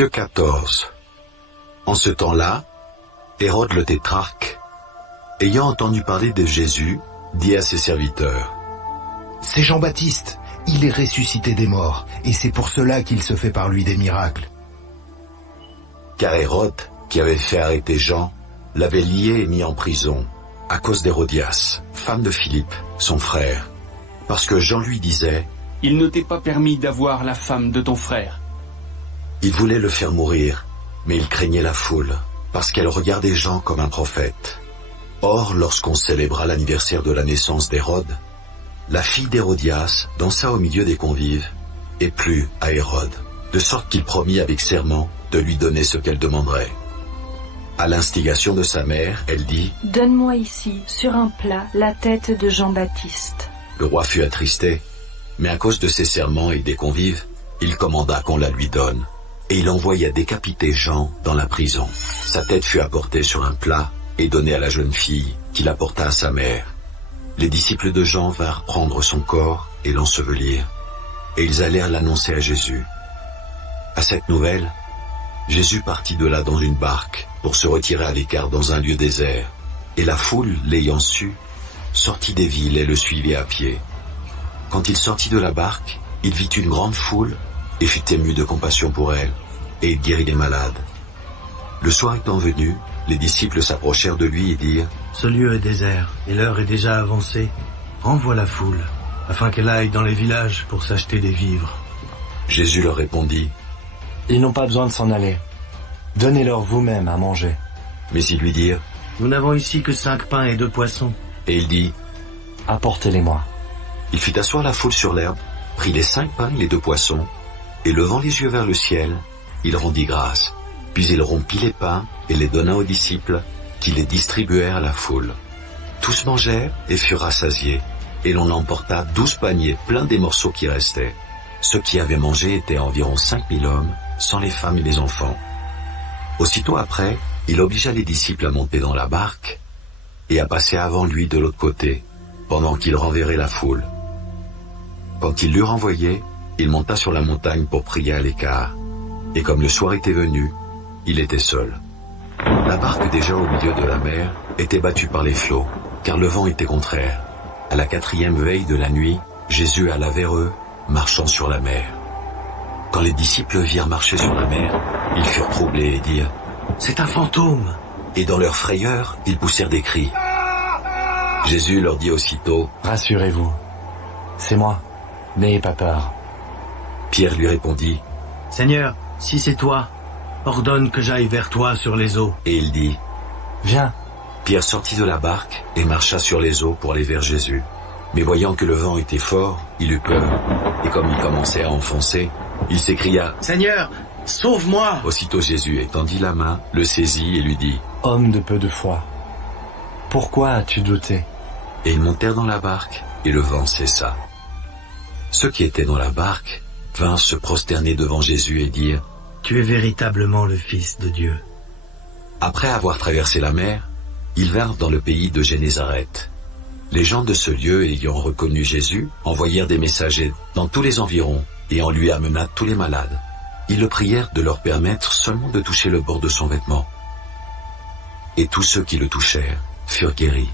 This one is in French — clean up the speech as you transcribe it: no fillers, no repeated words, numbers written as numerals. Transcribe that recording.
Matthieu 14. En ce temps-là, Hérode le tétrarque, ayant entendu parler de Jésus, dit à ses serviteurs: C'est Jean-Baptiste, il est ressuscité des morts, et c'est pour cela qu'il se fait par lui des miracles. Car Hérode, qui avait fait arrêter Jean, l'avait lié et mis en prison, à cause d'Hérodias, femme de Philippe, son frère, parce que Jean lui disait: Il ne t'est pas permis d'avoir la femme de ton frère. Il voulait le faire mourir, mais il craignait la foule, parce qu'elle regardait Jean comme un prophète. Or, lorsqu'on célébra l'anniversaire de la naissance d'Hérode, la fille d'Hérodias dansa au milieu des convives, et plut à Hérode, de sorte qu'il promit avec serment de lui donner ce qu'elle demanderait. À l'instigation de sa mère, elle dit: Donne-moi ici, sur un plat, la tête de Jean-Baptiste. Le roi fut attristé, mais à cause de ses serments et des convives, il commanda qu'on la lui donne, et il envoya décapiter Jean dans la prison. Sa tête fut apportée sur un plat et donnée à la jeune fille, qui l'apporta à sa mère. Les disciples de Jean vinrent prendre son corps et l'ensevelir, et ils allèrent l'annoncer à Jésus. À cette nouvelle, Jésus partit de là dans une barque pour se retirer à l'écart dans un lieu désert, et la foule, l'ayant su, sortit des villes et le suivit à pied. Quand il sortit de la barque, il vit une grande foule et fut ému de compassion pour elle, et il guérit les malades. Le soir étant venu, les disciples s'approchèrent de lui et dirent: Ce lieu est désert, et l'heure est déjà avancée. Renvoie la foule, afin qu'elle aille dans les villages pour s'acheter des vivres. Jésus leur répondit: Ils n'ont pas besoin de s'en aller. Donnez-leur vous-même à manger. Mais ils lui dirent: Nous n'avons ici que 5 pains et 2 poissons. Et il dit: Apportez-les-moi. Il fit asseoir la foule sur l'herbe, prit les 5 pains et les 2 poissons, et levant les yeux vers le ciel, il rendit grâce. Puis il rompit les pains et les donna aux disciples, qui les distribuèrent à la foule. Tous mangèrent et furent rassasiés, et l'on emporta 12 paniers pleins des morceaux qui restaient. Ceux qui avaient mangé étaient environ 5000 hommes, sans les femmes et les enfants. Aussitôt après, il obligea les disciples à monter dans la barque et à passer avant lui de l'autre côté, pendant qu'il renverrait la foule. Quand il l'eut renvoyé, il monta sur la montagne pour prier à l'écart, et comme le soir était venu, il était seul. La barque, déjà au milieu de la mer, était battue par les flots, car le vent était contraire. À la 4e veille de la nuit, Jésus alla vers eux, marchant sur la mer. Quand les disciples virent marcher sur la mer, ils furent troublés et dirent: C'est un fantôme. Et dans leur frayeur, ils poussèrent des cris. Jésus leur dit aussitôt: Rassurez-vous, c'est moi, n'ayez pas peur. Pierre lui répondit: Seigneur, si c'est toi, ordonne que j'aille vers toi sur les eaux. Et il dit: Viens. Pierre sortit de la barque et marcha sur les eaux pour aller vers Jésus. Mais voyant que le vent était fort, il eut peur, et comme il commençait à enfoncer, il s'écria: Seigneur, sauve-moi. Aussitôt Jésus étendit la main, le saisit et lui dit: Homme de peu de foi, pourquoi as-tu douté? Et ils montèrent dans la barque, et le vent cessa. Ceux qui étaient dans la barque vinrent se prosterner devant Jésus et dirent: Tu es véritablement le Fils de Dieu. Après avoir traversé la mer, ils vinrent dans le pays de Génézareth. Les gens de ce lieu, ayant reconnu Jésus, envoyèrent des messagers dans tous les environs, et on lui amena tous les malades. Ils le prièrent de leur permettre seulement de toucher le bord de son vêtement. Et tous ceux qui le touchèrent furent guéris.